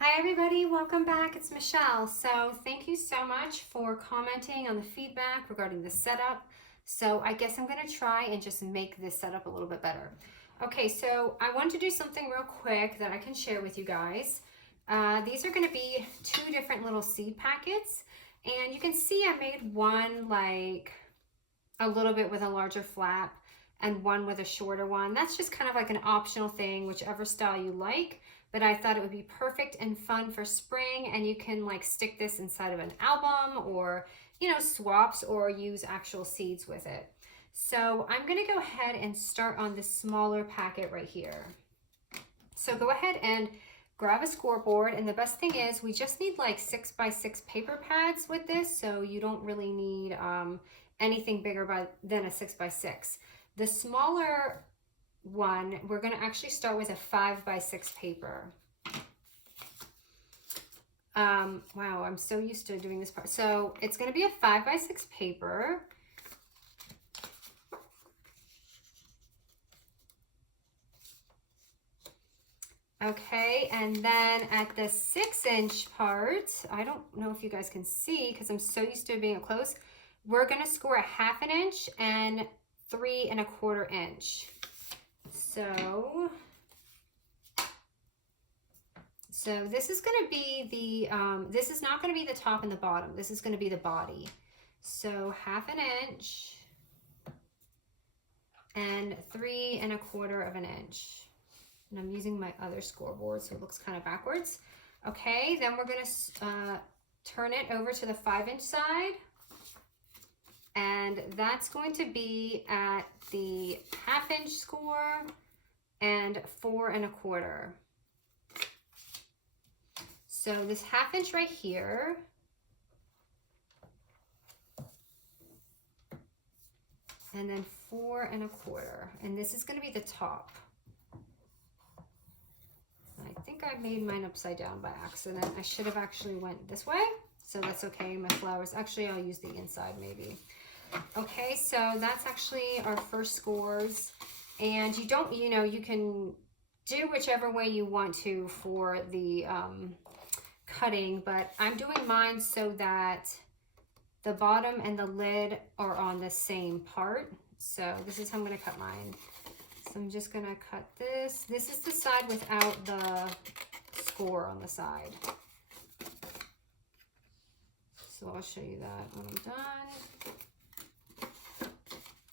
Hi everybody, welcome back. It's Michelle. So thank you so much for commenting on the feedback regarding the setup. So I guess I'm gonna try and just make this setup a little bit better. Okay, so I want to do something real quick that I can share with you guys. These are gonna be two different little seed packets. And you can see I made one like a little bit with a larger flap and one with a shorter one. That's just kind of like an optional thing, whichever style you like. But I thought it would be perfect and fun for spring, and you can like stick this inside of an album or, you know, swaps or use actual seeds with it. So I'm gonna go ahead and start on this smaller packet right here. So go ahead and grab a scoreboard, and the best thing is we just need like 6x6 paper pads with this, so you don't really need anything bigger than a 6x6. The smaller one, we're going to actually start with a 5x6 paper. Wow, I'm so used to doing this part. So it's going to be a 5x6 paper. Okay, and then at the 6-inch part, I don't know if you guys can see because I'm so used to being up close, we're going to score a 1/2 inch and 3 1/4 inch. So this is going to be the, this is not going to be the top and the bottom. This is going to be the body. So 1/2 inch and 3 1/4 inch. And I'm using my other scoreboard, so it looks kind of backwards. Okay, then we're going to turn it over to the 5-inch side. And that's going to be at the 1/2 inch score and 4 1/4. So this 1/2 inch right here, and then 4 1/4, and this is going to be the top. I think I made mine upside down by accident. I should have actually went this way, so that's okay. My flowers, actually I'll use the inside maybe. Okay, so that's actually our first scores, and you don't, you know, you can do whichever way you want to for the cutting, but I'm doing mine so that the bottom and the lid are on the same part. So this is how I'm going to cut mine. So I'm just going to cut this. This is the side without the score on the side. So I'll show you that when I'm done.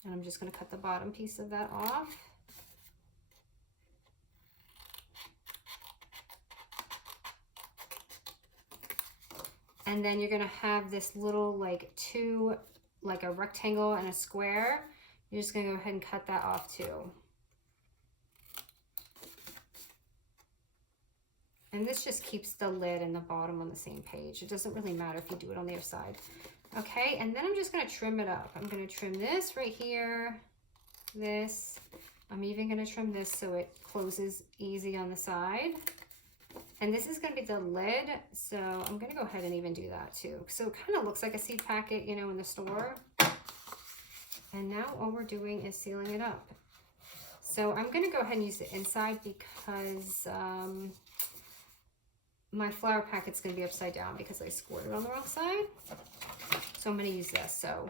And I'm just going to cut the bottom piece of that off. And then you're going to have this little like like a rectangle and a square. You're just going to go ahead and cut that off too. And this just keeps the lid and the bottom on the same page. It doesn't really matter if you do it on the other side. Okay, and then I'm just going to trim it up. I'm going to trim this right here, this. I'm even going to trim this so it closes easy on the side. And this is going to be the lid, so I'm going to go ahead and even do that too. So it kind of looks like a seed packet, you know, in the store. And now all we're doing is sealing it up. So I'm going to go ahead and use the inside because my flower packet's going to be upside down because I scored it on the wrong side. So I'm going to use this. So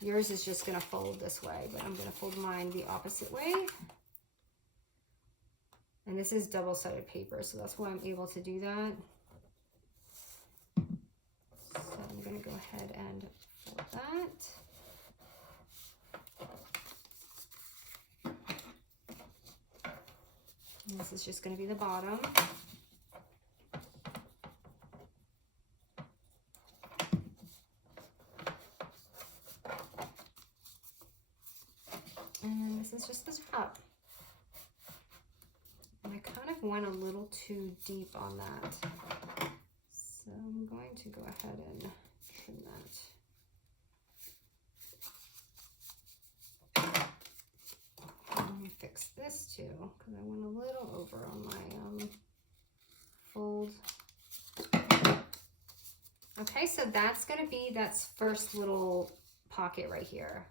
yours is just going to fold this way, but I'm going to fold mine the opposite way. And this is double-sided paper, so that's why I'm able to do that. So I'm going to go ahead and fold that. And this is just going to be the bottom. And this is just the top. And I kind of went a little too deep on that. So I'm going to go ahead and trim that. Let me fix this too, because I went a little over on my fold. Okay, so that's going to be that first little pocket right here.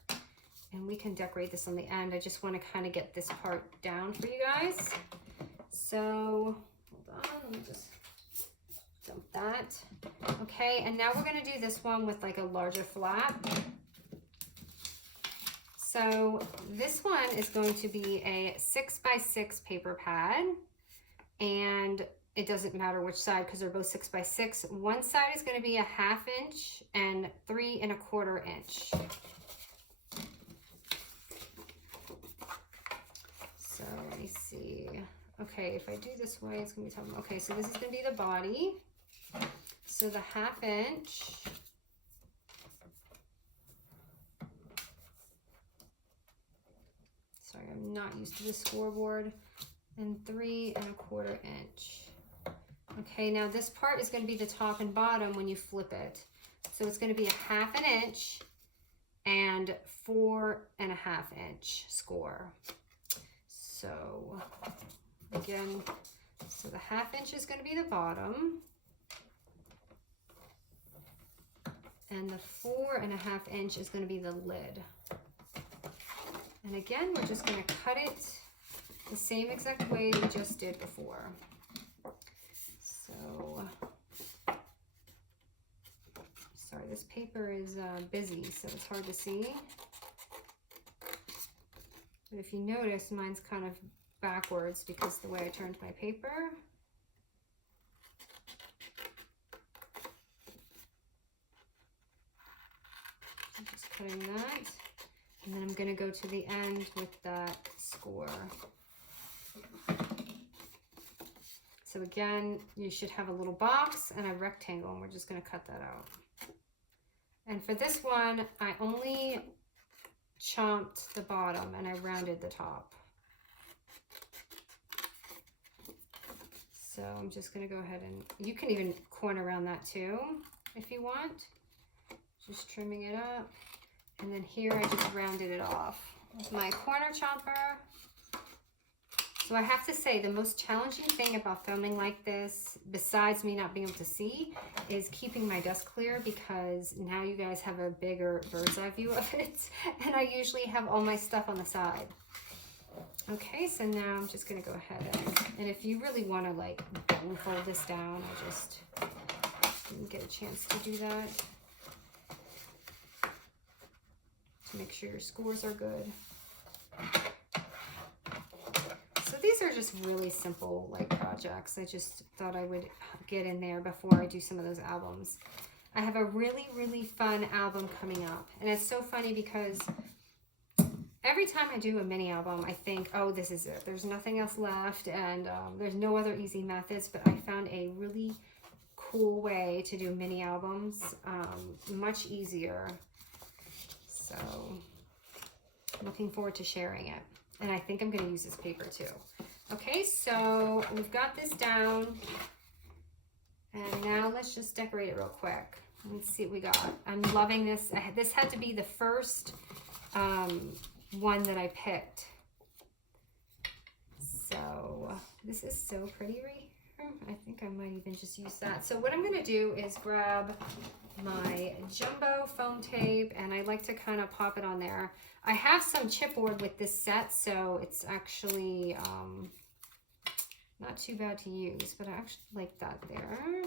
And we can decorate this on the end. I just want to kind of get this part down for you guys. So, hold on, let me just that. Okay, and now we're going to do this one with like a larger flap. So this one is going to be a 6x6 paper pad, and it doesn't matter which side because they're both 6x6. One side is going to be a 1/2 inch and 3 1/4 inch. So let me see. Okay, if I do this way, it's going to be tough. Okay, so this is going to be the body. So the 1/2 inch. Sorry, I'm not used to the scoreboard. And 3 1/4 inch. Okay, now this part is going to be the top and bottom when you flip it. So it's going to be a 1/2 inch and 4 1/2 inch score. So again, so the 1/2 inch is going to be the bottom. And the 4 1/2 inch is going to be the lid. And again, we're just going to cut it the same exact way we just did before. So, sorry, this paper is busy, so it's hard to see. But if you notice, mine's kind of backwards because the way I turned my paper. I'm just cutting that. And then I'm going to go to the end with that score. So again, you should have a little box and a rectangle, and we're just going to cut that out. And for this one, I only chomped the bottom and I rounded the top. So I'm just going to go ahead and, you can even corner around that too if you want. Just trimming it up. And then here I just rounded it off with my corner chomper. So I have to say, the most challenging thing about filming like this, besides me not being able to see, is keeping my desk clear, because now you guys have a bigger bird's eye view of it. And I usually have all my stuff on the side. Okay, so now I'm just going to go ahead and if you really want to like fold this down, I just didn't get a chance to do that. To make sure your scores are good. So these are just really simple like projects. I just thought I would get in there before I do some of those albums. I have a really, really fun album coming up. And it's so funny because every time I do a mini album, I think, oh, this is it. There's nothing else left, and there's no other easy methods, but I found a really cool way to do mini albums, much easier. So looking forward to sharing it. And I think I'm going to use this paper too. Okay, so we've got this down. And now let's just decorate it real quick. Let's see what we got. I'm loving this. This had to be the first one that I picked. So this is so pretty right here. I think I might even just use that. So what I'm going to do is grab my jumbo foam tape, and I like to kind of pop it on there. I have some chipboard with this set, so it's actually not too bad to use, but I actually like that there.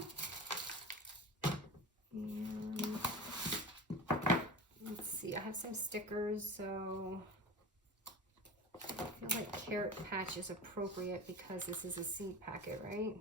And let's see, I have some stickers, so I feel like Carrot Patch is appropriate because this is a seed packet, right?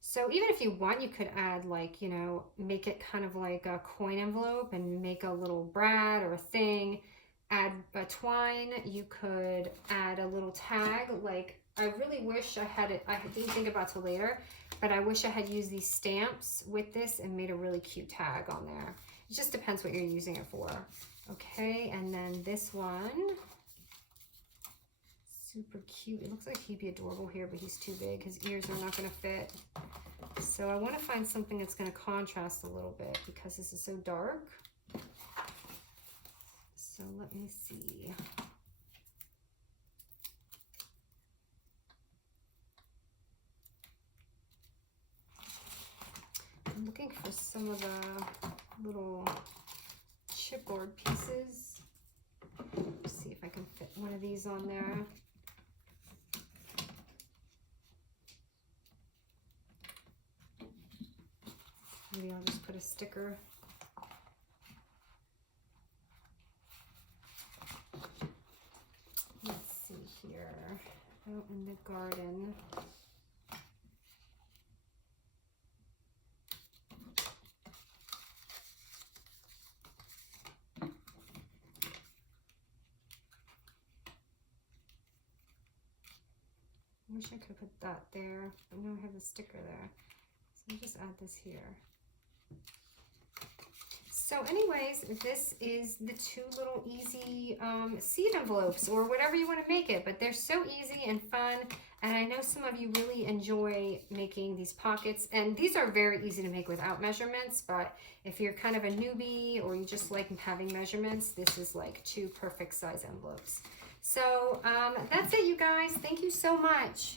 So even if you want, you could add like, you know, make it kind of like a coin envelope and make a little brad or a thing, add a twine. You could add a little tag. Like, I really wish I had it. I didn't think about it till later, but I wish I had used these stamps with this and made a really cute tag on there. It just depends what you're using it for. Okay, and then this one, super cute. It looks like he'd be adorable here, but he's too big. His ears are not going to fit. So I want to find something that's going to contrast a little bit because this is so dark. So let me see. I'm looking for some of the little chipboard pieces. Let's see if I can fit one of these on there. maybe I'll just put a sticker. Let's see here. Out in the garden. I wish I could put that there, but now I have the sticker there. So I'll just add this here. So anyways, this is the two little easy seed envelopes, or whatever you want to make it, but they're so easy and fun, and I know some of you really enjoy making these pockets, and these are very easy to make without measurements, but if you're kind of a newbie or you just like having measurements, this is like two perfect size envelopes. So that's it, you guys. Thank you so much.